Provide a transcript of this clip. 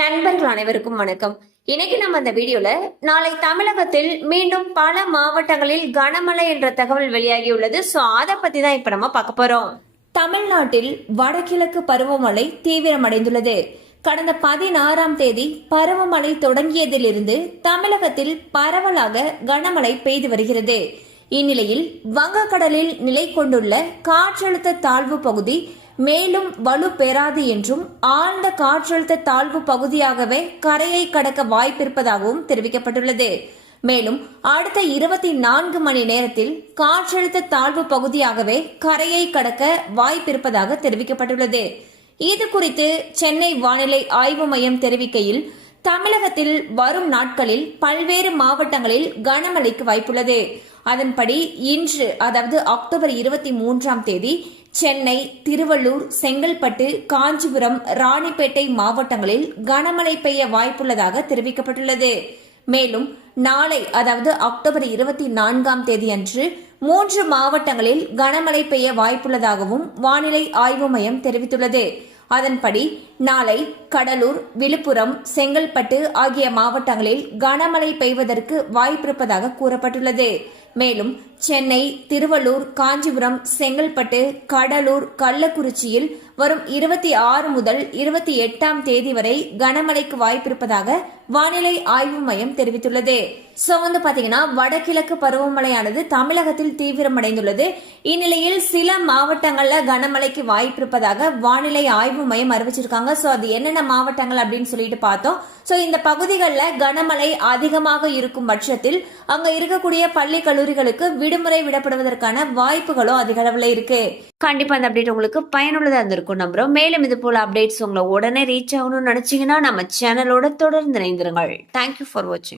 நண்பர்கள் அனைவருக்கும் வணக்கம். இன்னைக்கு நம்ம அந்த வீடியோல நாளை தமிழகத்தில் மீண்டும் பல மாவட்டங்களில் கனமழை என்ற தகவல் வெளியாகியுள்ளது. சோ அதை பத்தி தான் இப்ப நம்ம பார்க்க போறோம். தமிழ்நாட்டில் வடகிழக்கு பருவமழை தீவிரமடைந்துள்ளது. கடந்த 16ஆம் தேதி பருவமழை தொடங்கியதிலிருந்து தமிழகத்தில் பரவலாக கனமழை பெய்து வருகிறது. இந்நிலையில் வங்கக்கடலில் நிலை கொண்டுள்ள காற்றழுத்த தாழ்வு பகுதி மேலும் வலு பெறாது என்றும் ஆழ்ந்த காற்றழுத்த தாழ்வு பகுதியாகவே கரையை கடக்க வாய்ப்பிருப்பதாகவும் தெரிவிக்கப்பட்டுள்ளது. மேலும் அடுத்த 24 மணி நேரத்தில் காற்றழுத்த தாழ்வு பகுதியாகவே கரையை கடக்க வாய்ப்பிருப்பதாக தெரிவிக்கப்பட்டுள்ளது. இது குறித்து சென்னை வானிலை ஆய்வு மையம் தெரிவிக்கையில், தமிழகத்தில் வரும் நாட்களில் பல்வேறு மாவட்டங்களில் கனமழைக்கு வாய்ப்புள்ளது. அதன்படி இன்று அதாவது அக்டோபர் 23ஆம் தேதி சென்னை, திருவள்ளூர், செங்கல்பட்டு, காஞ்சிபுரம், ராணிப்பேட்டை மாவட்டங்களில் கனமழை பெய்ய வாய்ப்புள்ளதாக தெரிவிக்கப்பட்டுள்ளது. மேலும் நாளை அதாவது அக்டோபர் 24ஆம் தேதி அன்று 3 மாவட்டங்களில் கனமழை பெய்ய வாய்ப்புள்ளதாகவும் வானிலை ஆய்வு மையம் தெரிவித்துள்ளது. அதன்படி நாளை கடலூர், விழுப்புரம், செங்கல்பட்டு ஆகிய மாவட்டங்களில் கனமழை பெய்வதற்கு வாய்ப்பிருப்பதாக கூறப்பட்டுள்ளது. மேலும் சென்னை, திருவள்ளூர், காஞ்சிபுரம், செங்கல்பட்டு, கடலூர், கள்ளக்குறிச்சியில் வரும் 26 முதல் 28ஆம் தேதி வரை கனமழைக்கு வாய்ப்பிருப்பதாக வானிலை ஆய்வு மையம் தெரிவித்துள்ளது. சோ பாத்தீங்கன்னா வடகிழக்கு பருவமழையானது தமிழகத்தில் தீவிரமடைந்துள்ளது. இந்நிலையில் சில மாவட்டங்கள்ல கனமழைக்கு வாய்ப்பிருப்பதாக வானிலை ஆய்வு மையம் அறிவிச்சிருக்காங்க. சோ அது என்னென்ன மாவட்டங்கள் அப்படின்னு சொல்லிட்டு பார்த்தோம். சோ இந்த பகுதிகளில் கனமழை அதிகமாக இருக்கும் பட்சத்தில் அங்க இருக்கக்கூடிய பள்ளி கல்லூரிகளுக்கு விடுமுறை விடப்படுவதற்கான வாய்ப்புகளும் அதிக அளவுல இருக்கு. கண்டிப்பா அந்த அப்டேட் உங்களுக்கு பயனுள்ளதா இருந்திருக்கும் நம்புறோம். மேலும் இது போல அப்டேட்ஸ் உங்களை உடனே ரீச் ஆகணும்னு நினைச்சீங்கன்னா நம்ம சேனலோட தொடர்ந்து இணைந்திருங்கள். தேங்க்யூ ஃபார் வாட்சிங்.